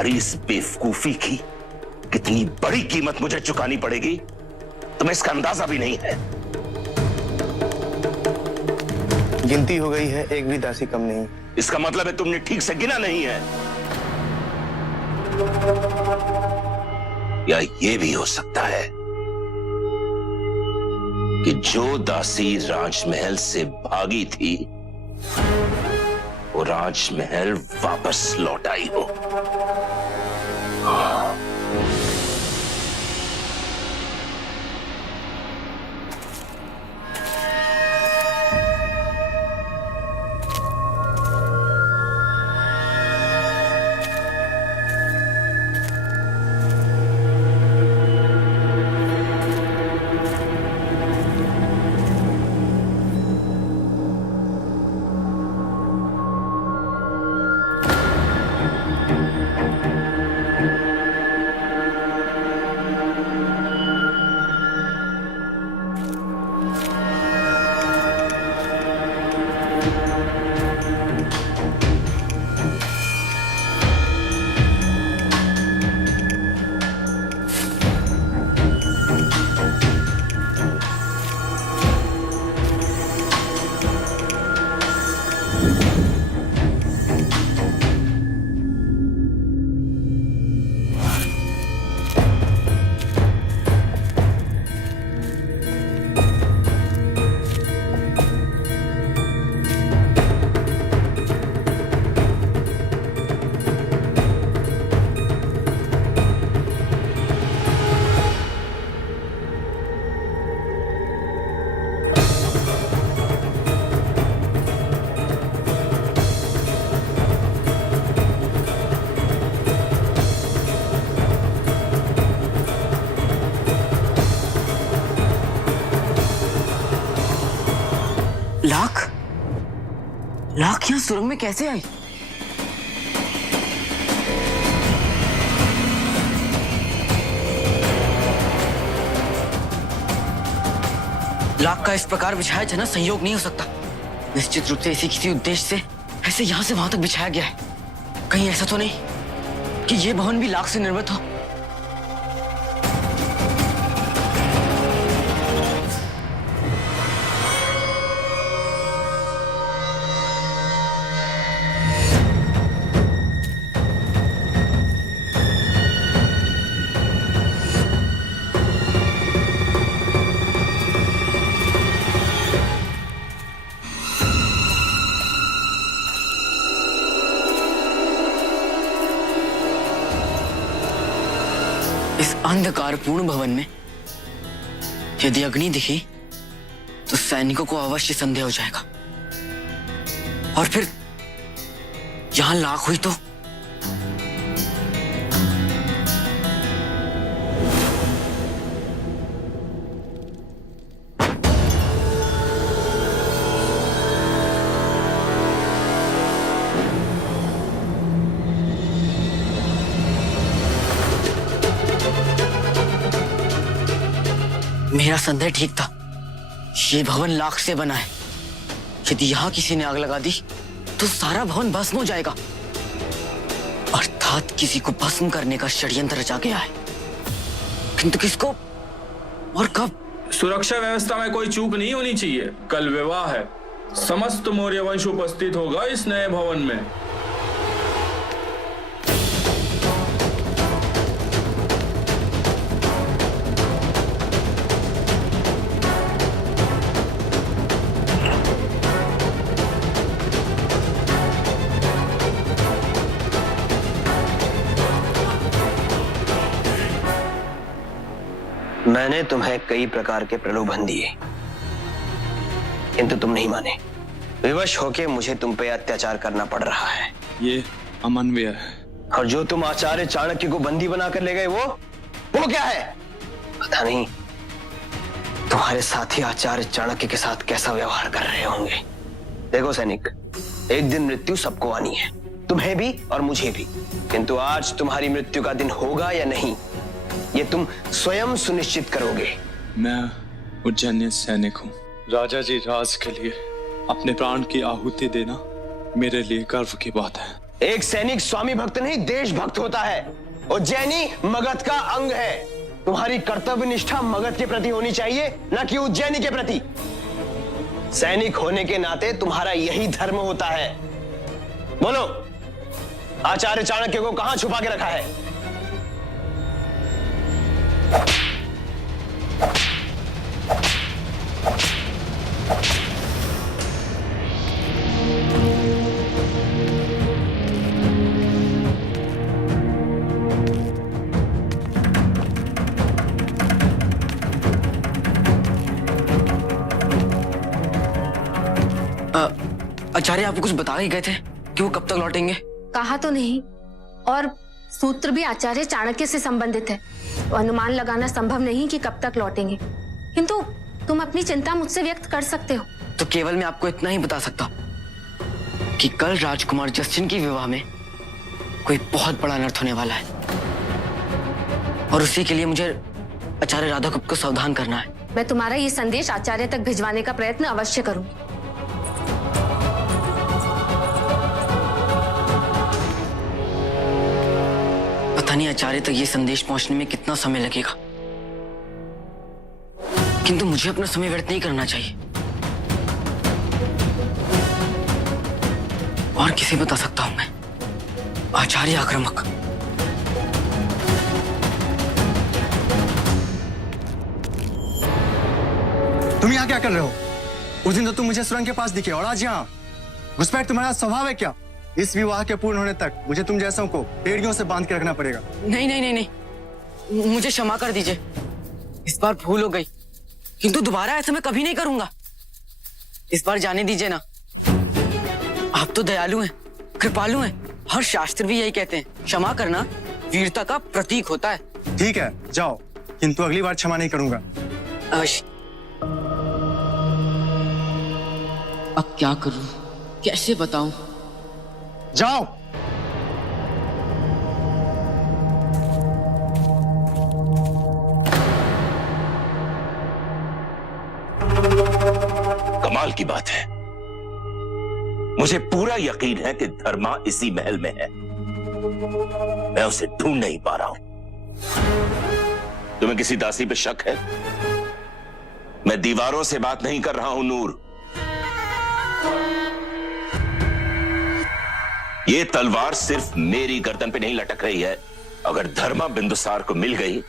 तुम्हारी इस बेवकूफी की कितनी बड़ी कीमत मुझे चुकानी पड़ेगी तुम्हें इसका अंदाजा भी नहीं है। गिनती हो गई है, एक भी दासी कम नहीं। इसका मतलब है तुमने ठीक से गिना नहीं है, या ये भी हो सकता है कि जो दासी राजमहल से भागी थी वो राजमहल वापस लौट आई हो। लाख यहाँ सुरंग में कैसे आई? लाख का इस प्रकार बिछाया जाना संयोग नहीं हो सकता। निश्चित रूप से इसी किसी उद्देश्य से ऐसे यहां से वहां तक बिछाया गया है। कहीं ऐसा तो नहीं कि यह भवन भी लाख से निर्मित हो। इस अंधकारपूर्ण भवन में यदि अग्नि दिखी तो सैनिकों को अवश्य संदेह हो जाएगा, और फिर यहां लाख हुई तो मेरा संदेह ठीक था। ये भवन लाख से बना है। यदि यहां किसी ने आग लगा दी तो सारा भवन भस्म हो जाएगा। अर्थात किसी को भस्म करने का षड्यंत्र रचा गया है, किंतु किसको और कब? सुरक्षा व्यवस्था में कोई चूक नहीं होनी चाहिए। कल विवाह है, समस्त मौर्य वंश उपस्थित होगा इस नए भवन में। मैंने तुम्हें कई प्रकार के प्रलोभन दिए, किंतु तुम नहीं माने। विवश होके मुझे तुम पे अत्याचार करना पड़ रहा है। ये अमानवीय है। और जो तुम आचार्य चाणक्य को बंदी बनाकर ले गए वो क्या है? पता नहीं तुम्हारे साथी आचार्य चाणक्य के साथ कैसा व्यवहार कर रहे होंगे। देखो सैनिक, एक दिन मृत्यु सबको आनी है, तुम्हें भी और मुझे भी। किंतु आज तुम्हारी मृत्यु का दिन होगा या नहीं, ये तुम स्वयं सुनिश्चित करोगे। मैं उज्जैन्य सैनिक हूँ। राजा जी राज के लिए अपने प्राण की आहुति देना मेरे लिए गर्व की बात है। एक सैनिक स्वामी भक्त नहीं देशभक्त होता है। उज्जैनी मगध का अंग है। तुम्हारी कर्तव्य निष्ठा मगध के प्रति होनी चाहिए, न कि उज्जैनी के प्रति। सैनिक होने के नाते तुम्हारा यही धर्म होता है। बोलो, आचार्य चाणक्य को कहां छुपा के रखा है? आचार्य आपको कुछ बता ही गए थे कि वो कब तक लौटेंगे? कहा तो नहीं, और सूत्र भी आचार्य चाणक्य से संबंधित है, तो अनुमान लगाना संभव नहीं कि कब तक लौटेंगे। किंतु तुम अपनी चिंता मुझसे व्यक्त कर सकते हो। तो केवल मैं आपको इतना ही बता सकता हूं कि कल राजकुमार जस्टिन की विवाह में कोई बहुत बड़ा अनर्थ होने वाला है, और उसी के लिए मुझे आचार्य राधागुप्त को सावधान करना है। मैं तुम्हारा ये संदेश आचार्य तक भिजवाने का प्रयत्न अवश्य करूंगी। पता नहीं आचार्य तक ये संदेश पहुंचने में कितना समय लगेगा, किंतु मुझे अपना समय व्यर्थ नहीं करना चाहिए। और किसे बता सकता हूं मैं? आचार्य आक्रामक। तुम यहाँ क्या कर रहे हो? उस दिन तो तुम मुझे सुरंग के पास दिखे, और आज यहाँ घुसपैठ तुम्हारा स्वभाव है क्या? इस विवाह के पूर्ण होने तक मुझे तुम जैसों को पेड़ियों से बांध के रखना पड़ेगा। नहीं नहीं नहीं नहीं, मुझे क्षमा कर दीजिए, इस बार भूल हो गई, किंतु दोबारा ऐसा मैं कभी नहीं करूंगा। इस बार जाने दीजिए ना। आप तो दयालु हैं, कृपालु हैं, हर शास्त्र भी यही कहते हैं, क्षमा करना वीरता का प्रतीक होता है। ठीक है, जाओ, किंतु अगली बार क्षमा नहीं करूंगा। अवश्य। अब क्या करूं, कैसे बताऊं? जाओ। कमाल की बात है, मुझे पूरा यकीन है कि धर्मा इसी महल में है। मैं उसे ढूंढ नहीं पा रहा हूं। तुम्हें किसी दासी पे शक है? मैं दीवारों से बात नहीं कर रहा हूं नूर। ये तलवार सिर्फ मेरी गर्दन पे नहीं लटक रही है। अगर धर्मा बिंदुसार को मिल गई